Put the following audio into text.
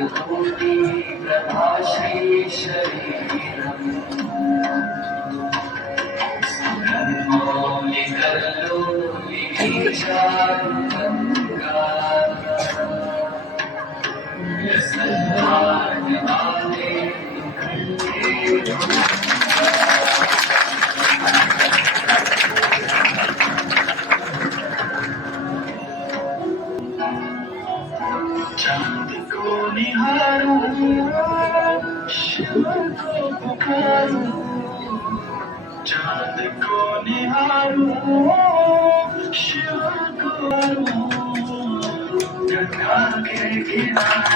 कोटि प्रभाश्री शरीरम् चांद को निहारूं शिव को पुकारूं चांद को निहारूं शिव को गंगा के किनारे